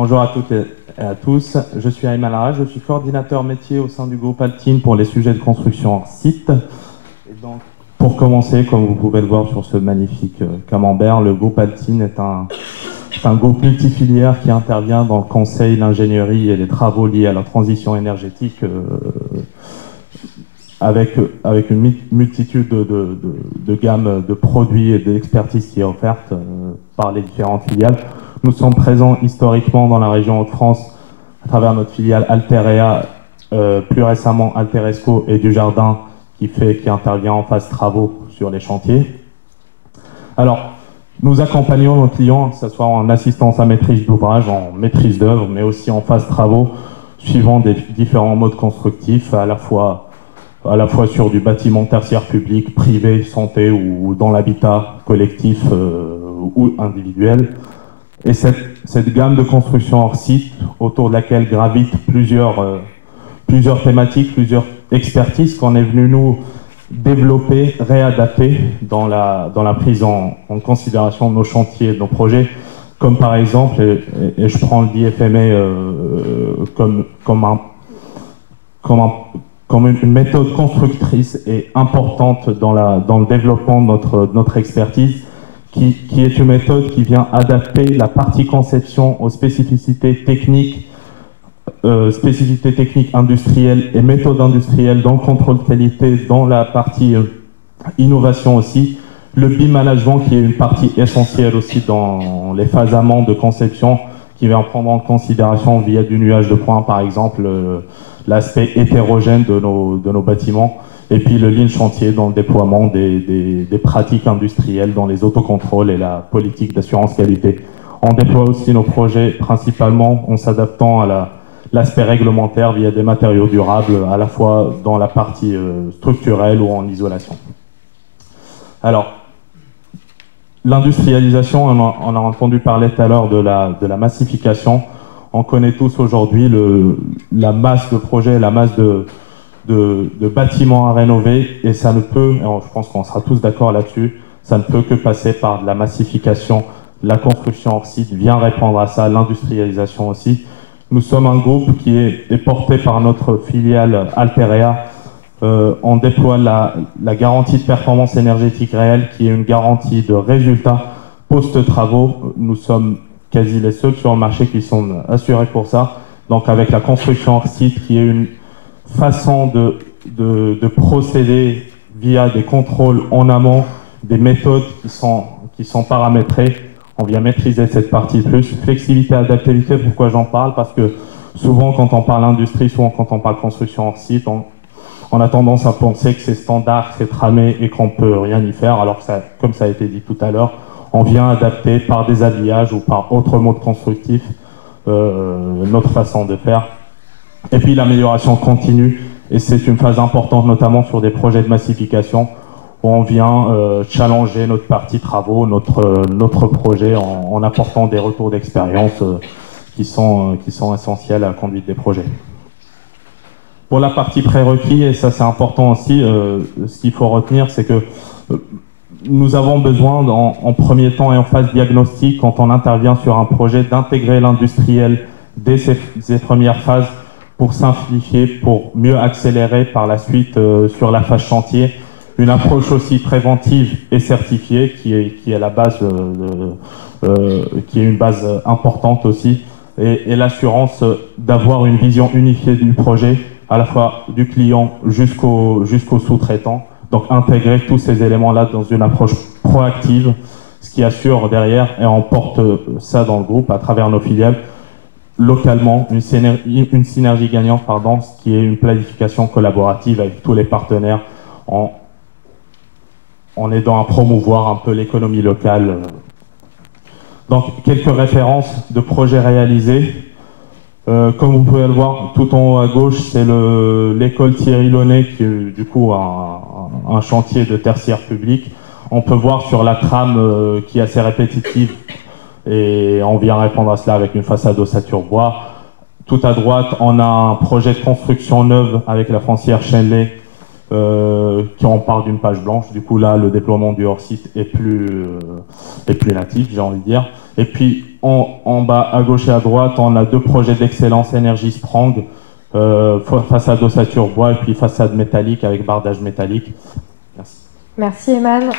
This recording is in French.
Bonjour à toutes et à tous, je suis Ayman Lara, je suis coordinateur métier au sein du groupe Altine pour les sujets de construction hors site. Et donc, pour commencer, comme vous pouvez le voir sur ce magnifique camembert, le groupe Altine est un groupe multifilière qui intervient dans le conseil, l'ingénierie et les travaux liés à la transition énergétique avec une multitude de gammes de produits et d'expertise qui est offerte par les différentes filiales. Nous sommes présents historiquement dans la région Hauts-de-France à travers notre filiale Alterea, plus récemment Alteresco et Dujardin qui intervient en phase travaux sur les chantiers. Alors, nous accompagnons nos clients, que ce soit en assistance à maîtrise d'ouvrage, en maîtrise d'œuvre, mais aussi en phase travaux, suivant des différents modes constructifs, à la fois sur du bâtiment tertiaire public, privé, santé ou dans l'habitat collectif ou individuel. Et cette gamme de construction hors site, autour de laquelle gravitent plusieurs thématiques, plusieurs expertises qu'on est venu nous développer, réadapter dans la prise en considération de nos chantiers, de nos projets, comme par exemple, et je prends le DFMA comme une méthode constructrice et importante dans le développement de notre expertise, qui est une méthode qui vient adapter la partie conception aux spécificités techniques industrielles et méthodes industrielles dans le contrôle de qualité, dans la partie innovation aussi, le BIM-management qui est une partie essentielle aussi dans les phases amont de conception, qui vient prendre en considération via du nuage de points par exemple l'aspect hétérogène de nos bâtiments, et puis le lean chantier dans le déploiement des pratiques industrielles dans les autocontrôles et la politique d'assurance qualité. On déploie aussi nos projets principalement en s'adaptant à l'aspect réglementaire via des matériaux durables, à la fois dans la partie structurelle ou en isolation. Alors, l'industrialisation, on a entendu parler tout à l'heure de la massification. On connaît tous aujourd'hui la masse de projets, la masse de bâtiments à rénover, et ça ne peut, et je pense qu'on sera tous d'accord là-dessus, ça ne peut que passer par de la massification. La construction hors site vient répondre à ça, l'industrialisation aussi. Nous sommes un groupe qui est porté par notre filiale Alterea. On déploie la garantie de performance énergétique réelle, qui est une garantie de résultats post-travaux. Nous sommes quasi les seuls sur le marché qui sont assurés pour ça. Donc avec la construction hors site, qui est une façon de procéder via des contrôles en amont, des méthodes qui sont paramétrées. On vient maîtriser cette partie plus. Flexibilité, adaptabilité, pourquoi j'en parle? Parce que souvent quand on parle industrie, souvent quand on parle construction hors site, on a tendance à penser que c'est standard, c'est tramé et qu'on peut rien y faire, alors que comme ça a été dit tout à l'heure, on vient adapter par des habillages ou par autres modes constructifs notre façon de faire. Et puis l'amélioration continue, et c'est une phase importante notamment sur des projets de massification où on vient challenger notre partie travaux, notre projet en apportant des retours d'expérience qui sont essentiels à la conduite des projets. Pour la partie prérequis, et ça c'est important aussi, ce qu'il faut retenir, c'est que nous avons besoin en premier temps et en phase diagnostic, quand on intervient sur un projet, d'intégrer l'industriel dès ces premières phases pour simplifier, pour mieux accélérer par la suite sur la phase chantier. Une approche aussi préventive et certifiée qui est la base, qui est une base importante aussi, et l'assurance d'avoir une vision unifiée du projet, à la fois du client jusqu'au sous-traitant. Donc intégrer tous ces éléments-là dans une approche proactive, ce qui assure derrière, et on porte ça dans le groupe à travers nos filiales, localement, une synergie gagnante, ce qui est une planification collaborative avec tous les partenaires en aidant à promouvoir un peu l'économie locale. Donc quelques références de projets réalisés. Comme vous pouvez le voir, tout en haut à gauche, c'est l'école Thierry Launay, qui est du coup un chantier de tertiaire public. On peut voir sur la trame qui est assez répétitive, et on vient répondre à cela avec une façade ossature bois. Tout à droite, on a un projet de construction neuve avec la foncière Chenley, qui on part d'une page blanche. Du coup, là, le déploiement du hors-site est plus natif, j'ai envie de dire. Et puis, en bas, à gauche et à droite, on a 2 projets d'excellence énergie Sprang, façade ossature bois et puis façade métallique avec bardage métallique. Merci. Merci, Eman.